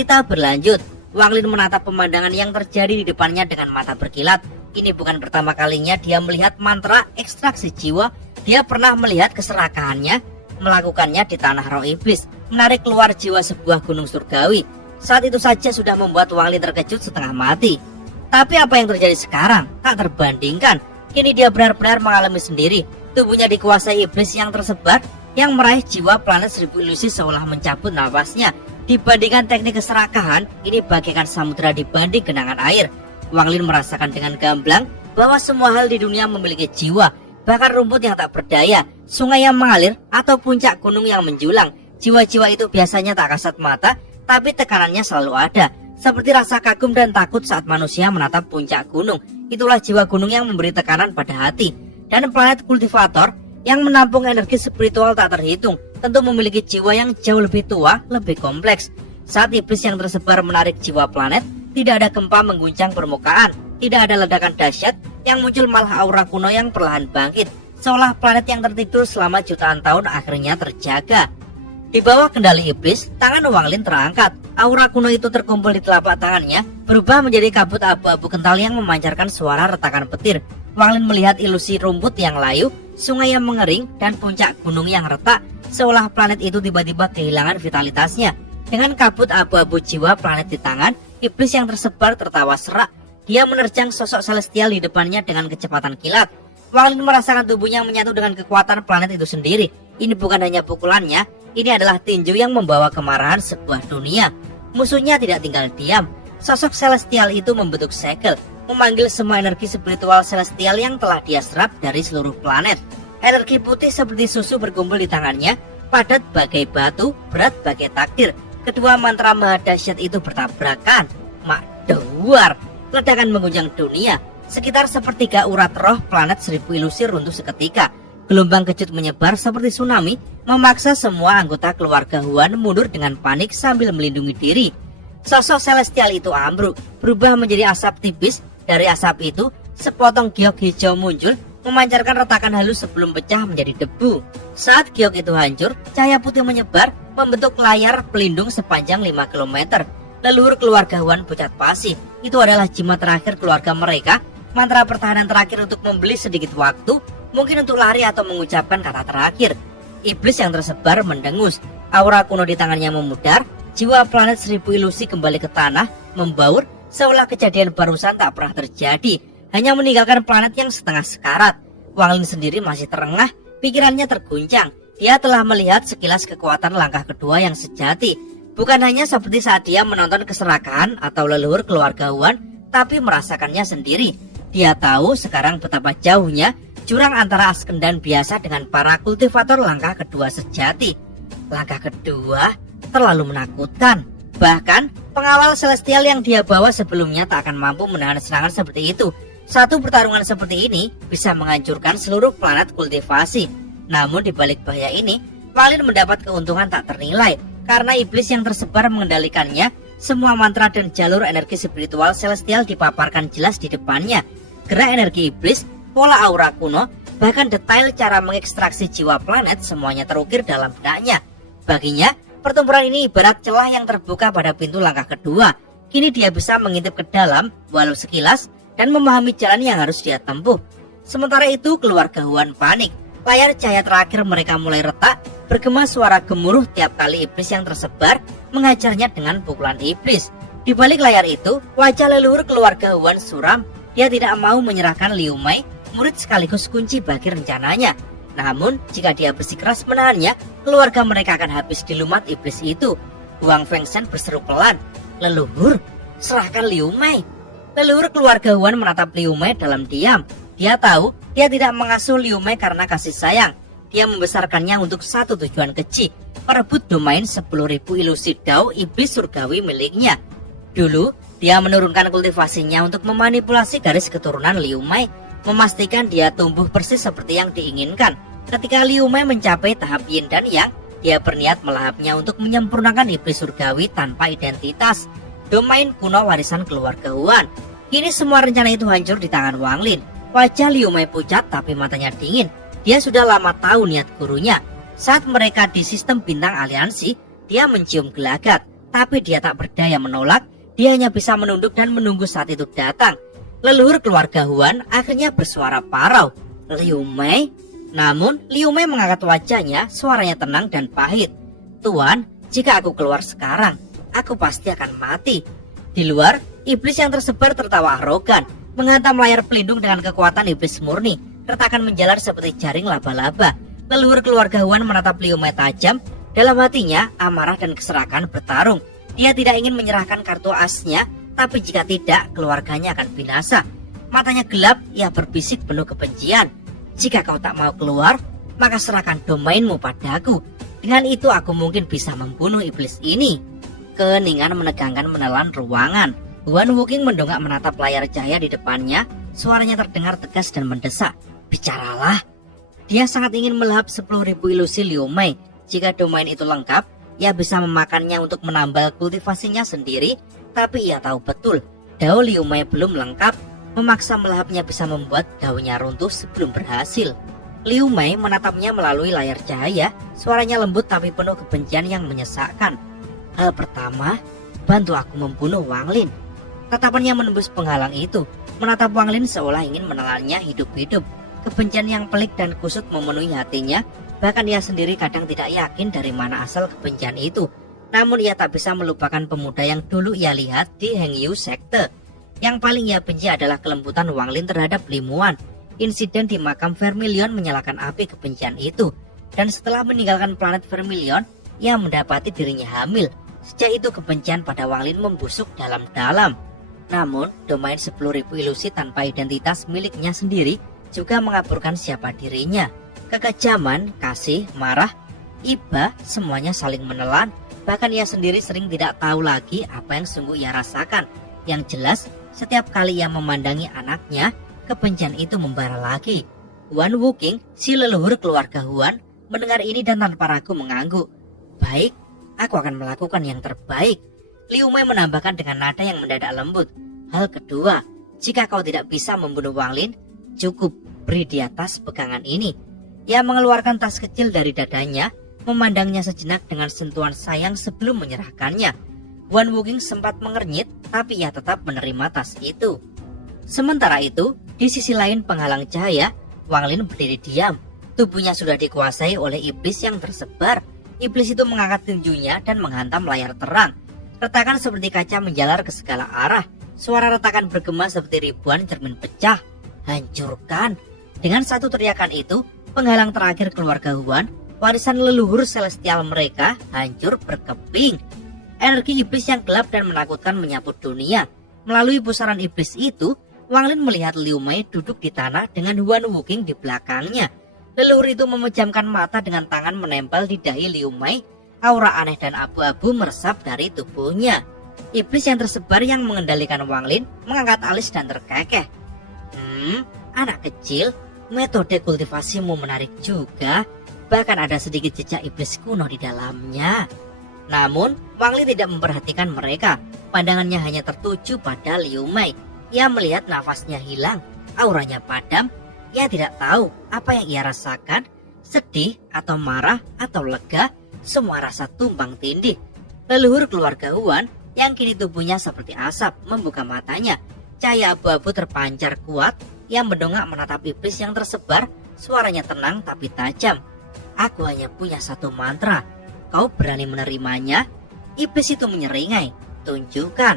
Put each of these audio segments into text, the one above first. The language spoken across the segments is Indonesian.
Cerita berlanjut. Wang Lin menatap pemandangan yang terjadi di depannya dengan mata berkilat. Ini bukan pertama kalinya dia melihat mantra ekstraksi jiwa. Dia pernah melihat keserakahannya melakukannya di tanah roh iblis, menarik keluar jiwa sebuah gunung surgawi. Saat itu saja sudah membuat Wang Lin terkejut setengah mati. Tapi apa yang terjadi sekarang tak terbandingkan. Kini dia benar-benar mengalami sendiri. Tubuhnya dikuasai iblis yang tersebar, yang meraih jiwa planet seribu ilusi seolah mencabut nafasnya. Dibandingkan teknik keserakahan, ini bagaikan samudera dibanding genangan air. Wang Lin merasakan dengan gamblang bahwa semua hal di dunia memiliki jiwa. Bahkan rumput yang tak berdaya, sungai yang mengalir, atau puncak gunung yang menjulang. Jiwa-jiwa itu biasanya tak kasat mata, tapi tekanannya selalu ada. Seperti rasa kagum dan takut saat manusia menatap puncak gunung. Itulah jiwa gunung yang memberi tekanan pada hati. Dan planet kultivator yang menampung energi spiritual tak terhitung tentu memiliki jiwa yang jauh lebih tua, lebih kompleks. Saat iblis yang tersebar menarik jiwa planet, tidak ada gempa mengguncang permukaan, tidak ada ledakan dahsyat, yang muncul malah aura kuno yang perlahan bangkit, seolah planet yang tertidur selama jutaan tahun akhirnya terjaga. Di bawah kendali iblis, tangan Wang Lin terangkat. Aura kuno itu terkumpul di telapak tangannya, berubah menjadi kabut abu-abu kental yang memancarkan suara retakan petir. Wang Lin melihat ilusi rumput yang layu, sungai yang mengering, dan puncak gunung yang retak, seolah planet itu tiba-tiba kehilangan vitalitasnya. Dengan kabut abu-abu jiwa planet di tangan, iblis yang tersebar tertawa serak. Dia menerjang sosok celestial di depannya dengan kecepatan kilat. Wang Lin merasakan tubuhnya menyatu dengan kekuatan planet itu sendiri. Ini bukan hanya pukulannya, ini adalah tinju yang membawa kemarahan sebuah dunia. Musuhnya tidak tinggal diam. Sosok celestial itu membentuk segel, memanggil semua energi spiritual celestial yang telah dia serap dari seluruh planet. Energi putih seperti susu berkumpul di tangannya, padat bagai batu, berat bagai takdir. Kedua mantra maha dahsyat itu bertabrakan. Makduar, ledakan mengguncang dunia. Sekitar sepertiga urat roh planet seribu ilusi runtuh seketika. Gelombang kejut menyebar seperti tsunami, memaksa semua anggota keluarga Huan mundur dengan panik sambil melindungi diri. Sosok celestial itu ambruk, berubah menjadi asap tipis. Dari asap itu, sepotong giok hijau muncul, memancarkan retakan halus sebelum pecah menjadi debu. Saat giok itu hancur, cahaya putih menyebar, membentuk layar pelindung sepanjang 5 km. Leluhur keluarga Huan pucat pasi. Itu adalah jimat terakhir keluarga mereka, mantra pertahanan terakhir untuk membeli sedikit waktu, mungkin untuk lari atau mengucapkan kata terakhir. Iblis yang tersebar mendengus, aura kuno di tangannya memudar, jiwa planet seribu ilusi kembali ke tanah, membaur, seolah kejadian barusan tak pernah terjadi, hanya meninggalkan planet yang setengah sekarat. Wang Lin sendiri masih terengah, pikirannya terguncang. Dia telah melihat sekilas kekuatan langkah kedua yang sejati. Bukan hanya seperti saat dia menonton keserakahan atau leluhur keluarga Huan, tapi merasakannya sendiri. Dia tahu sekarang betapa jauhnya jurang antara Askendan biasa dengan para kultivator langkah kedua sejati. Langkah kedua terlalu menakutkan. Bahkan pengawal celestial yang dia bawa sebelumnya tak akan mampu menahan serangan seperti itu. Satu pertarungan seperti ini bisa menghancurkan seluruh planet kultivasi. Namun di balik bahaya ini, Wang Lin mendapat keuntungan tak ternilai. Karena iblis yang tersebar mengendalikannya, semua mantra dan jalur energi spiritual celestial dipaparkan jelas di depannya. Gerak energi iblis, pola aura kuno, bahkan detail cara mengekstraksi jiwa planet semuanya terukir dalam benaknya. Baginya, pertempuran ini ibarat celah yang terbuka pada pintu langkah kedua. Kini dia bisa mengintip ke dalam, walau sekilas, dan memahami jalan yang harus dia tempuh. Sementara itu, keluarga Huan panik. Layar cahaya terakhir mereka mulai retak, bergema suara gemuruh tiap kali iblis yang tersebar menghajarnya dengan pukulan iblis. Di balik layar itu, wajah leluhur keluarga Huan suram. Dia tidak mau menyerahkan Liu Mei, murid sekaligus kunci bagi rencananya. Namun, jika dia bersikeras menahannya, keluarga mereka akan habis dilumat iblis itu. Huang Fengshen berseru pelan, "Leluhur, serahkan Liu Mei." Leluhur keluarga Huan menatap Liu Mei dalam diam. Dia tahu dia tidak mengasuh Liu Mei karena kasih sayang. Dia membesarkannya untuk satu tujuan keji, merebut domain 10.000 ilusi Dao iblis surgawi miliknya. Dulu, dia menurunkan kultivasinya untuk memanipulasi garis keturunan Liu Mei, memastikan dia tumbuh persis seperti yang diinginkan. Ketika Liu Mei mencapai tahap Yin dan Yang, dia berniat melahapnya untuk menyempurnakan iblis surgawi tanpa identitas, domain kuno warisan keluarga Huan. Kini semua rencana itu hancur di tangan Wang Lin. Wajah Liu Mei pucat tapi matanya dingin. Dia sudah lama tahu niat gurunya. Saat mereka di sistem bintang aliansi, dia mencium gelagat. Tapi dia tak berdaya menolak, dia hanya bisa menunduk dan menunggu saat itu datang. Leluhur keluarga Huan akhirnya bersuara parau, "Liu Mei?" Namun Liu Mei mengangkat wajahnya, suaranya tenang dan pahit. "Tuan, jika aku keluar sekarang, aku pasti akan mati." Di luar, iblis yang tersebar tertawa arogan, menghantam layar pelindung dengan kekuatan iblis murni. Retakan menjalar seperti jaring laba-laba. Leluhur keluarga Huan menatap Liu Mei tajam. Dalam hatinya, amarah dan keserakahan bertarung. Dia tidak ingin menyerahkan kartu asnya, tapi jika tidak, keluarganya akan binasa. Matanya gelap, ia berbisik penuh kebencian. "Jika kau tak mau keluar, maka serahkan domainmu padaku. Dengan itu aku mungkin bisa membunuh iblis ini." Keheningan menegangkan menelan ruangan. Huan Wuking mendongak menatap layar cahaya di depannya. Suaranya terdengar tegas dan mendesak, "Bicaralah." Dia sangat ingin melahap 10.000 ilusi Liu Mei. Jika domain itu lengkap, ia bisa memakannya untuk menambal kultivasinya sendiri. Tapi ia tahu betul, dao Liu Mei belum lengkap. Memaksa melahapnya bisa membuat daunnya runtuh sebelum berhasil. Liu Mei menatapnya melalui layar cahaya. Suaranya lembut tapi penuh kebencian yang menyesakkan. "Hal pertama, bantu aku membunuh Wang Lin." Tatapannya menembus penghalang itu, menatap Wang Lin seolah ingin menelannya hidup-hidup. Kebencian yang pelik dan kusut memenuhi hatinya. Bahkan ia sendiri kadang tidak yakin dari mana asal kebencian itu. Namun ia tak bisa melupakan pemuda yang dulu ia lihat di Hengyu sekte. Yang paling ia benci adalah kelembutan Wang Lin terhadap Limuan. Insiden di makam Vermilion menyalakan api kebencian itu. Dan setelah meninggalkan planet Vermilion, ia mendapati dirinya hamil. Sejak itu kebencian pada Wang Lin membusuk dalam-dalam. Namun, domain 10.000 ilusi tanpa identitas miliknya sendiri juga mengaburkan siapa dirinya. Kekejaman, kasih, marah, iba, semuanya saling menelan. Bahkan ia sendiri sering tidak tahu lagi apa yang sungguh ia rasakan. Yang jelas, setiap kali ia memandangi anaknya, kebencian itu membara lagi. Huan Wuking, si leluhur keluarga Huan, mendengar ini dan tanpa ragu mengangguk. "Baik, aku akan melakukan yang terbaik." Liu Mei menambahkan dengan nada yang mendadak lembut, "Hal kedua, jika kau tidak bisa membunuh Wang Lin, cukup beri di atas pegangan ini." Ia mengeluarkan tas kecil dari dadanya, memandangnya sejenak dengan sentuhan sayang sebelum menyerahkannya. Huan Wuking sempat mengernyit, tapi ia tetap menerima tas itu. Sementara itu, di sisi lain penghalang cahaya, Wang Lin berdiri diam. Tubuhnya sudah dikuasai oleh iblis yang tersebar. Iblis itu mengangkat tinjunya dan menghantam layar terang. Retakan seperti kaca menjalar ke segala arah. Suara retakan bergema seperti ribuan cermin pecah. "Hancurkan!" Dengan satu teriakan itu, penghalang terakhir keluarga Huan, warisan leluhur celestial mereka, hancur berkeping. Energi iblis yang gelap dan menakutkan menyapu dunia. Melalui pusaran iblis itu, Wang Lin melihat Liu Mei duduk di tanah dengan Huan Wuking di belakangnya. Leluhur itu memejamkan mata dengan tangan menempel di dahi Liu Mei. Aura aneh dan abu-abu meresap dari tubuhnya. Iblis yang tersebar yang mengendalikan Wang Lin mengangkat alis dan terkekeh. Anak kecil, metode kultivasimu menarik juga. Bahkan ada sedikit jejak iblis kuno di dalamnya." Namun, Wang Lin tidak memperhatikan mereka. Pandangannya hanya tertuju pada Liu Mei. Ia melihat nafasnya hilang, auranya padam. Ia tidak tahu apa yang ia rasakan, sedih atau marah atau lega. Semua rasa tumpang tindih. Leluhur keluarga Huan yang kini tubuhnya seperti asap membuka matanya. Cahaya abu-abu terpancar kuat. Ia mendongak menatap iblis yang tersebar. Suaranya tenang tapi tajam. "Aku hanya punya satu mantra. Kau berani menerimanya?" Iblis itu menyeringai. "Tunjukkan."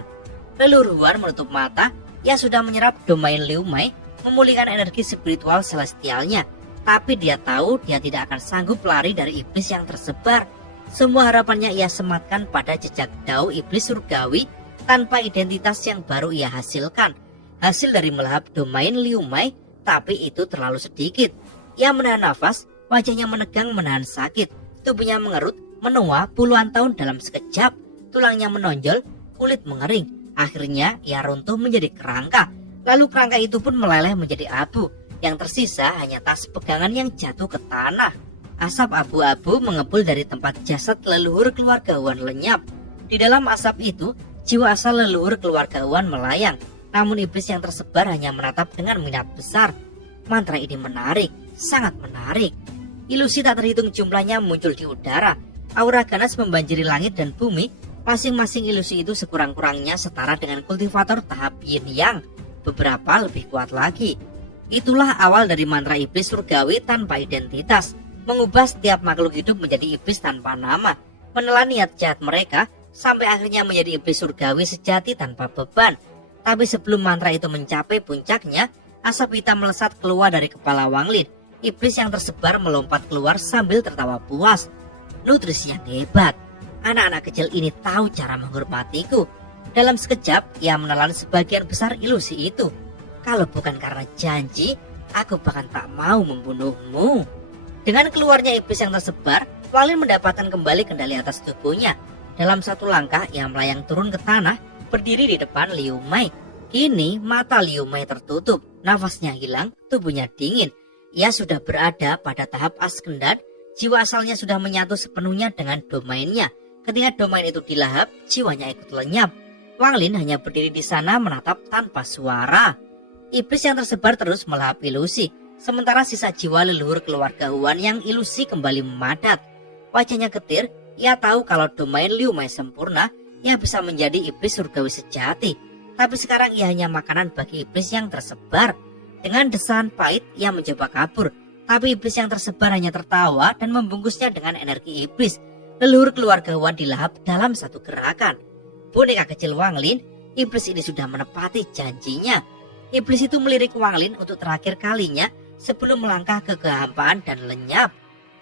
Leluhur Huan menutup mata. Ia sudah menyerap domain Liu Mei, memulihkan energi spiritual celestialnya. Tapi dia tahu dia tidak akan sanggup lari dari iblis yang tersebar. Semua harapannya ia sematkan pada jejak dao iblis surgawi tanpa identitas yang baru ia hasilkan. Hasil dari melahap domain Liu Mei, tapi itu terlalu sedikit. Ia menahan nafas, wajahnya menegang menahan sakit. Tubuhnya mengerut, menua puluhan tahun dalam sekejap. Tulangnya menonjol, kulit mengering. Akhirnya ia runtuh menjadi kerangka. Lalu kerangka itu pun meleleh menjadi abu. Yang tersisa hanya tas pegangan yang jatuh ke tanah. Asap abu-abu mengepul dari tempat jasad leluhur keluarga Huan lenyap. Di dalam asap itu, jiwa asal leluhur keluarga Huan melayang. Namun iblis yang tersebar hanya menatap dengan minat besar. Mantra ini menarik, sangat menarik. Ilusi tak terhitung jumlahnya muncul di udara. Aura ganas membanjiri langit dan bumi. Masing-masing ilusi itu sekurang-kurangnya setara dengan kultivator tahap yin yang, beberapa lebih kuat lagi. Itulah awal dari mantra iblis surgawi tanpa identitas, mengubah setiap makhluk hidup menjadi iblis tanpa nama, menelan niat jahat mereka sampai akhirnya menjadi iblis surgawi sejati tanpa beban. Tapi sebelum mantra itu mencapai puncaknya, asap hitam melesat keluar dari kepala Wang Lin. Iblis yang tersebar melompat keluar sambil tertawa puas. Nutrisi yang hebat. Anak-anak kecil ini tahu cara menghormatiku. Dalam sekejap, ia menelan sebagian besar ilusi itu. Kalau bukan karena janji, aku bahkan tak mau membunuhmu. Dengan keluarnya iblis yang tersebar, Wang Lin mendapatkan kembali kendali atas tubuhnya. Dalam satu langkah, ia melayang turun ke tanah, berdiri di depan Liu Mei. Kini mata Liu Mei tertutup, nafasnya hilang, tubuhnya dingin. Ia sudah berada pada tahap askendan, jiwa asalnya sudah menyatu sepenuhnya dengan domainnya. Ketika domain itu dilahap, jiwanya ikut lenyap. Wang Lin hanya berdiri di sana menatap tanpa suara. Iblis yang tersebar terus melahap ilusi, sementara sisa jiwa leluhur keluarga Huan yang ilusi kembali memadat. Wajahnya getir, ia tahu kalau domain Liu Mei sempurna, ia bisa menjadi iblis surgawi sejati. Tapi sekarang ia hanya makanan bagi iblis yang tersebar. Dengan desahan pahit, ia mencoba kabur. Tapi iblis yang tersebar hanya tertawa dan membungkusnya dengan energi iblis. Leluhur keluarga Huan dilahap dalam satu gerakan. Boneka kecil Wang Lin, iblis ini sudah menepati janjinya. Iblis itu melirik Wang Lin untuk terakhir kalinya sebelum melangkah ke kehampaan dan lenyap.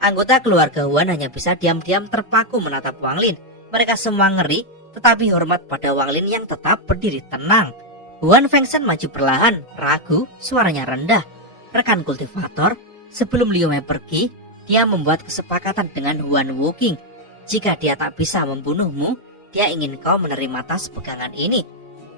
Anggota keluarga Huan hanya bisa diam-diam terpaku menatap Wang Lin. Mereka semua ngeri, tetapi hormat pada Wang Lin yang tetap berdiri tenang. Huan Fengshen maju perlahan, ragu, suaranya rendah. Rekan kultivator, sebelum Liu Mei pergi, dia membuat kesepakatan dengan Huan Wuqing. Jika dia tak bisa membunuhmu, dia ingin kau menerima tas pegangan ini.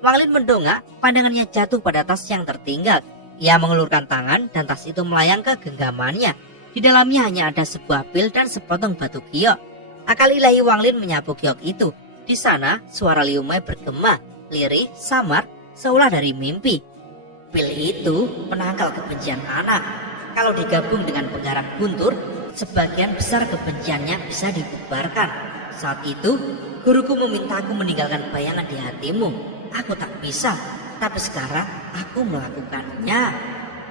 Wang Lin mendongak, pandangannya jatuh pada tas yang tertinggal. Ia mengulurkan tangan dan tas itu melayang ke genggamannya. Di dalamnya hanya ada sebuah pil dan sepotong batu giok. Akal ilahi Wang Lin menyapu giok itu. Di sana, suara Liu Mei bergema, lirih, samar, seolah dari mimpi. Pil itu menangkal kebencian anak. Kalau digabung dengan penggarap guntur, sebagian besar kebenciannya bisa dibubarkan. Saat itu, guruku memintaku meninggalkan bayangan di hatimu. Aku tak bisa, tapi sekarang aku melakukannya.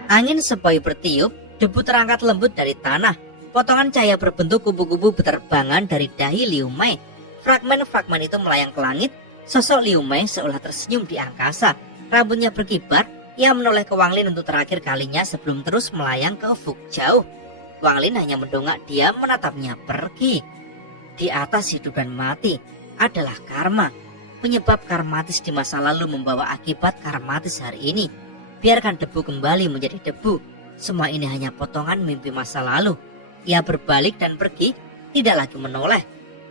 Angin sepoi bertiup, debu terangkat lembut dari tanah. Potongan cahaya berbentuk kubu-kubu berterbangan dari dahi Liu Mei. Fragmen-fragmen itu melayang ke langit. Sosok Liu Mei seolah tersenyum di angkasa. Rambutnya berkibar. Ia menoleh ke Wang Lin untuk terakhir kalinya sebelum terus melayang ke ufuk jauh. Wang Lin hanya mendongak diam menatapnya pergi. Di atas hidup dan mati adalah karma. Penyebab karmatis di masa lalu membawa akibat karmatis hari ini. Biarkan debu kembali menjadi debu. Semua ini hanya potongan mimpi masa lalu. Ia berbalik dan pergi, tidak lagi menoleh.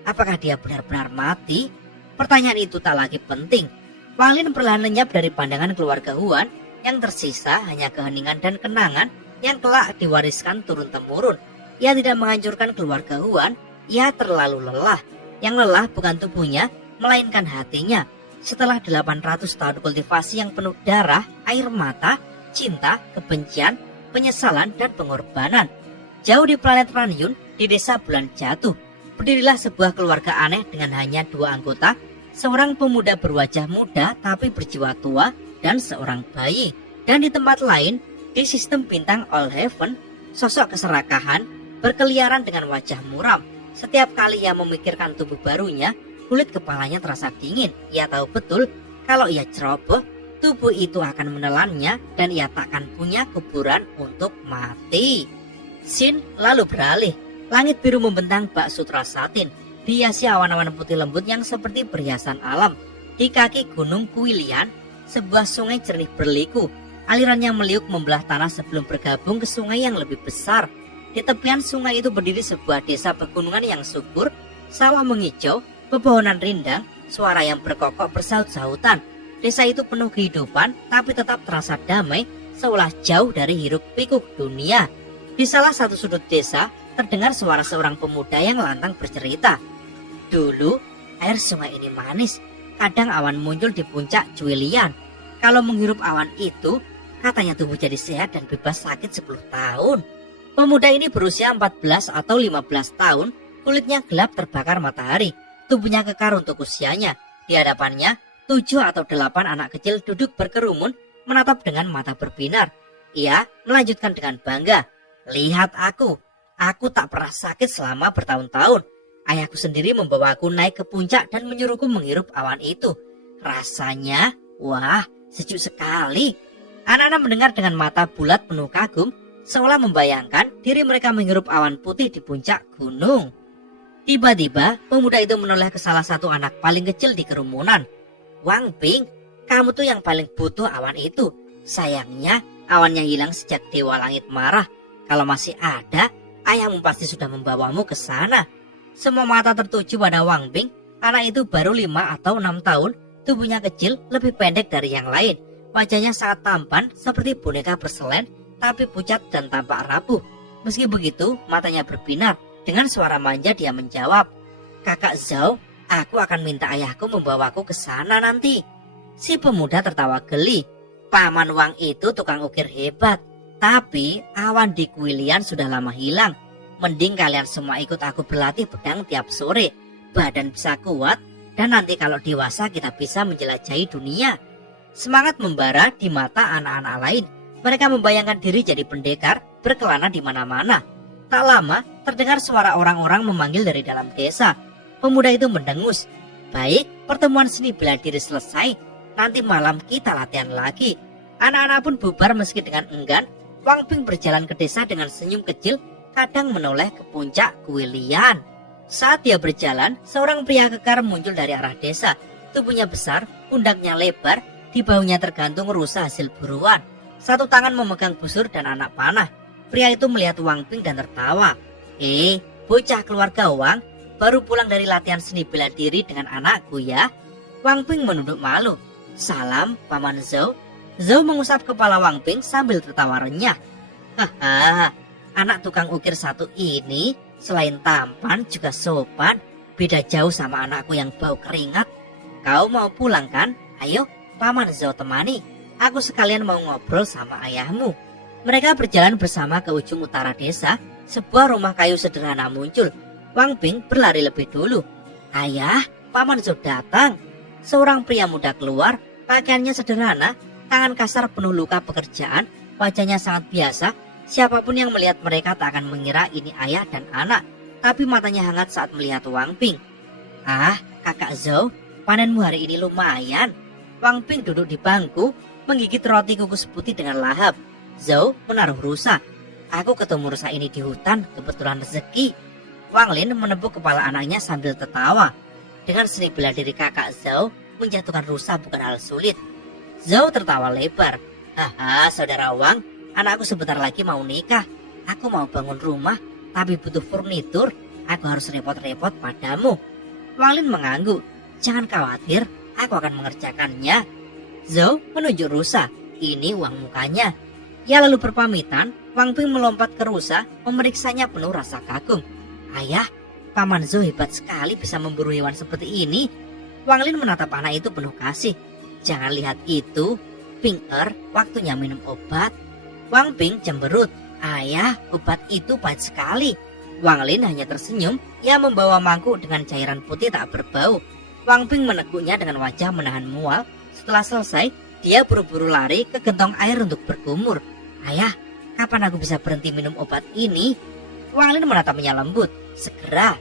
Apakah dia benar-benar mati? Pertanyaan itu tak lagi penting. Wang Lin perlahan lenyap dari pandangan keluarga Huan. Yang tersisa hanya keheningan dan kenangan yang kelak diwariskan turun-temurun. Ia tidak menghancurkan keluarga Huan. Ia terlalu lelah. Yang lelah bukan tubuhnya, melainkan hatinya. Setelah 800 tahun kultivasi yang penuh darah, air mata, cinta, kebencian, penyesalan, dan pengorbanan. Jauh di planet Ranyun, di desa Bulan Jatuh, berdirilah sebuah keluarga aneh dengan hanya 2 anggota, seorang pemuda berwajah muda tapi berjiwa tua, dan seorang bayi. Dan di tempat lain, di sistem bintang All Heaven, sosok keserakahan berkeliaran dengan wajah muram. Setiap kali ia memikirkan tubuh barunya, kulit kepalanya terasa dingin. Ia tahu betul kalau ia ceroboh, tubuh itu akan menelannya dan ia takkan punya kuburan untuk mati. Scene lalu beralih. Langit biru membentang bak sutra satin, dihiasi awan-awan putih lembut yang seperti perhiasan alam. Di kaki gunung Kuilian, sebuah sungai jernih berliku. Alirannya meliuk membelah tanah sebelum bergabung ke sungai yang lebih besar. Di tepian sungai itu berdiri sebuah desa pegunungan yang subur, sawah menghijau, pepohonan rindang, suara yang berkokok bersaut-sautan. Desa itu penuh kehidupan, tapi tetap terasa damai, seolah jauh dari hiruk pikuk dunia. Di salah satu sudut desa, terdengar suara seorang pemuda yang lantang bercerita. Dulu, air sungai ini manis. Kadang awan muncul di puncak Cuilian. Kalau menghirup awan itu, katanya tubuh jadi sehat dan bebas sakit 10 tahun. Pemuda ini berusia 14 atau 15 tahun, kulitnya gelap terbakar matahari. tubuhnya kekar untuk usianya. Di hadapannya 7 atau 8 anak kecil duduk berkerumun menatap dengan mata berbinar. Ia melanjutkan dengan bangga, "Lihat aku tak pernah sakit selama bertahun-tahun. Ayahku sendiri membawaku naik ke puncak dan menyuruhku menghirup awan itu. Rasanya, wah, sejuk sekali." Anak-anak mendengar dengan mata bulat penuh kagum, seolah membayangkan diri mereka menghirup awan putih di puncak gunung. Tiba-tiba, pemuda itu menoleh ke salah satu anak paling kecil di kerumunan. "Wang Ping, kamu tuh yang paling butuh awan itu. Sayangnya, awannya hilang sejak Dewa Langit marah. Kalau masih ada, ayahmu pasti sudah membawamu ke sana." Semua mata tertuju pada Wang Ping. Anak itu baru 5 atau 6 tahun, tubuhnya kecil, lebih pendek dari yang lain. Wajahnya sangat tampan seperti boneka berselen, tapi pucat dan tampak rapuh. Meski begitu, matanya berbinar. Dengan suara manja dia menjawab, "Kakak Zhao, aku akan minta ayahku membawaku ke sana nanti." Si pemuda tertawa geli. "Paman Wang itu tukang ukir hebat, tapi awan di kuilian sudah lama hilang. Mending kalian semua ikut aku berlatih pedang tiap sore. Badan bisa kuat, dan nanti kalau dewasa kita bisa menjelajahi dunia." Semangat membara di mata anak-anak lain. Mereka membayangkan diri jadi pendekar, berkelana di mana-mana. Tak lama, terdengar suara orang-orang memanggil dari dalam desa. Pemuda itu mendengus, "Baik, pertemuan seni bela diri selesai. Nanti malam kita latihan lagi." Anak-anak pun bubar meski dengan enggan. Wang Ping berjalan ke desa dengan senyum kecil, kadang menoleh ke puncak kuilian. Saat dia berjalan, seorang pria kekar muncul dari arah desa. Tubuhnya besar, pundaknya lebar, di bahunya tergantung rusa hasil buruan. Satu tangan memegang busur dan anak panah. Pria itu melihat Wang Ping dan tertawa. Bocah keluarga Wang, baru pulang dari latihan seni bela diri dengan anakku ya?" Wang Ping menunduk malu. "Salam, Paman Zhao." Zhao mengusap kepala Wang Ping sambil tertawa renyah. "Haha, anak tukang ukir satu ini selain tampan juga sopan. Beda jauh sama anakku yang bau keringat. Kau mau pulang kan? Ayo, Paman Zhao temani. Aku sekalian mau ngobrol sama ayahmu." Mereka berjalan bersama ke ujung utara desa. Sebuah rumah kayu sederhana muncul. Wang Ping berlari lebih dulu. "Ayah, Paman Zhao datang." Seorang pria muda keluar. Pakaiannya sederhana, tangan kasar penuh luka pekerjaan, wajahnya sangat biasa. Siapapun yang melihat mereka tak akan mengira ini ayah dan anak. Tapi matanya hangat saat melihat Wang Ping. "Ah, kakak Zhao, panenmu hari ini lumayan." Wang Ping duduk di bangku, menggigit roti kukus putih dengan lahap. Zhao menaruh rusa. "Aku ketemu rusa ini di hutan, kebetulan rezeki." Wang Lin menepuk kepala anaknya sambil tertawa. Dengan seni bela diri kakak Zhao, menjatuhkan rusa bukan hal sulit. Zhao tertawa lebar. "Haha, saudara Wang, anakku sebentar lagi mau nikah. Aku mau bangun rumah, tapi butuh furnitur. Aku harus repot-repot padamu." Wang Lin mengangguk. "Jangan khawatir, aku akan mengerjakannya." Zhao menunjuk rusa. "Ini uang mukanya." Ia lalu berpamitan. Wang Ping melompat ke rusa, memeriksanya penuh rasa kagum. "Ayah, Paman Zhao hebat sekali bisa memburu hewan seperti ini." Wang Lin menatap anak itu penuh kasih. "Jangan lihat itu, Ping waktunya minum obat." Wang Ping cemberut. "Ayah, obat itu pahit sekali." Wang Lin hanya tersenyum. Ia membawa mangkuk dengan cairan putih tak berbau. Wang Ping meneguknya dengan wajah menahan mual. Setelah selesai, dia buru-buru lari ke gentong air untuk berkumur. "Ayah, kapan aku bisa berhenti minum obat ini?" Wang Lin menatapnya lembut. "Segera."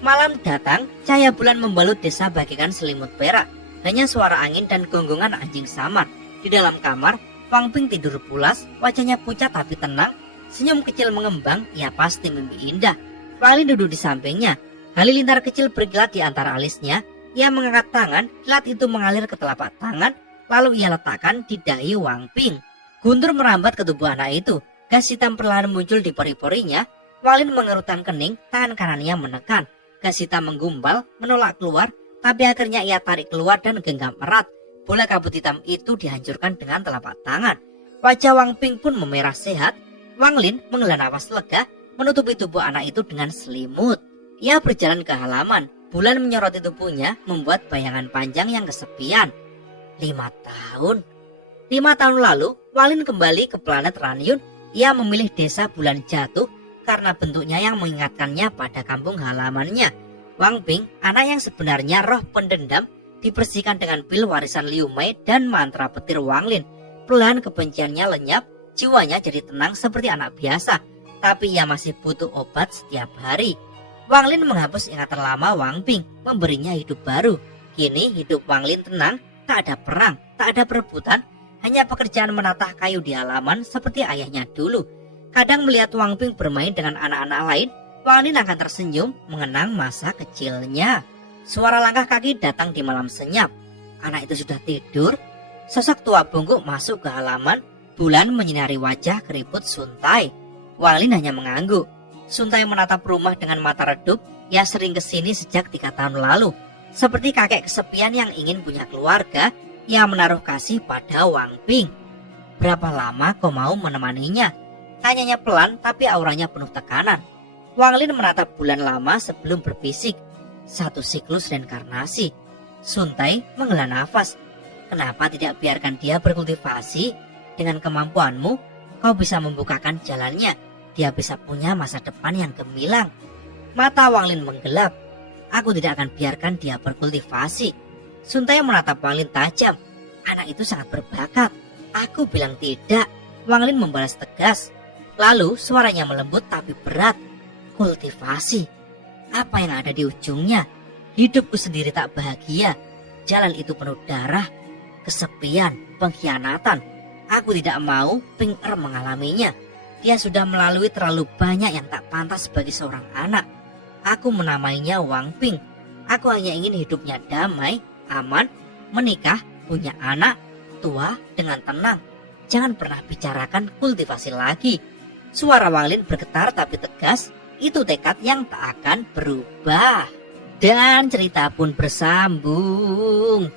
Malam datang, cahaya bulan membalut desa bagaikan selimut perak. Hanya suara angin dan gonggongan anjing samar. Di dalam kamar, Wang Ping tidur pulas, wajahnya pucat tapi tenang. Senyum kecil mengembang, ia pasti mimpi indah. Wang Lin duduk di sampingnya. Halilintar kecil berkilat di antara alisnya. Ia mengangkat tangan, kilat itu mengalir ke telapak tangan, lalu ia letakkan di dahi Wang Ping. Guntur merambat ke tubuh anak itu. Gas hitam perlahan muncul di pori-porinya. Wang Lin mengerutkan kening, tangan kanannya menekan. Gas hitam menggumpal, menolak keluar, tapi akhirnya ia tarik keluar dan genggam erat. Bola kabut hitam itu dihancurkan dengan telapak tangan. Wajah Wang Ping pun memerah sehat. Wang Lin menghela napas lega, menutupi tubuh anak itu dengan selimut. Ia berjalan ke halaman. Bulan menyoroti tubuhnya, membuat bayangan panjang yang kesepian. 5 tahun. 5 tahun lalu, Wang Lin kembali ke planet Ranyun. Ia memilih desa Bulan Jatuh karena bentuknya yang mengingatkannya pada kampung halamannya. Wang Ping, anak yang sebenarnya roh pendendam, dibersihkan dengan pil warisan Liu Mei dan mantra petir Wang Lin. Perlahan kebenciannya lenyap, jiwanya jadi tenang seperti anak biasa, tapi ia masih butuh obat setiap hari. Wang Lin menghapus ingatan lama Wang Ping, memberinya hidup baru. Kini hidup Wang Lin tenang, tak ada perang, tak ada perebutan, hanya pekerjaan menatah kayu di halaman seperti ayahnya dulu. Kadang melihat Wang Ping bermain dengan anak-anak lain, Wang Lin akan tersenyum mengenang masa kecilnya. Suara langkah kaki datang di malam senyap. Anak itu sudah tidur. Sosok tua bungkuk masuk ke halaman. Bulan menyinari wajah keriput Suntai. Wang Lin hanya mengangguk. Suntai menatap rumah dengan mata redup. Ia sering kesini sejak 3 tahun lalu. Seperti kakek kesepian yang ingin punya keluarga, ia menaruh kasih pada Wang Ping. Berapa lama kau mau menemaninya? Tanyanya pelan tapi auranya penuh tekanan. Wang Lin menatap bulan lama sebelum berbisik. 1 siklus reinkarnasi. Suntai menghela nafas. Kenapa tidak biarkan dia berkultivasi? Dengan kemampuanmu, kau bisa membukakan jalannya. Dia bisa punya masa depan yang gemilang. Mata Wang Lin menggelap. Aku tidak akan biarkan dia berkultivasi. Suntai menatap Wang Lin tajam. Anak itu sangat berbakat. Aku bilang tidak. Wang Lin membalas tegas. Lalu suaranya melembut tapi berat. Kultivasi. Apa yang ada di ujungnya? Hidupku sendiri tak bahagia. Jalan itu penuh darah, kesepian, pengkhianatan. Aku tidak mau Ping Er mengalaminya. Dia sudah melalui terlalu banyak yang tak pantas bagi seorang anak. Aku menamainya Wang Ping. Aku hanya ingin hidupnya damai, aman, menikah, punya anak, tua dengan tenang. Jangan pernah bicarakan kultivasi lagi. Suara Wang Lin bergetar tapi tegas. Itu tekad yang tak akan berubah. Dan cerita pun bersambung.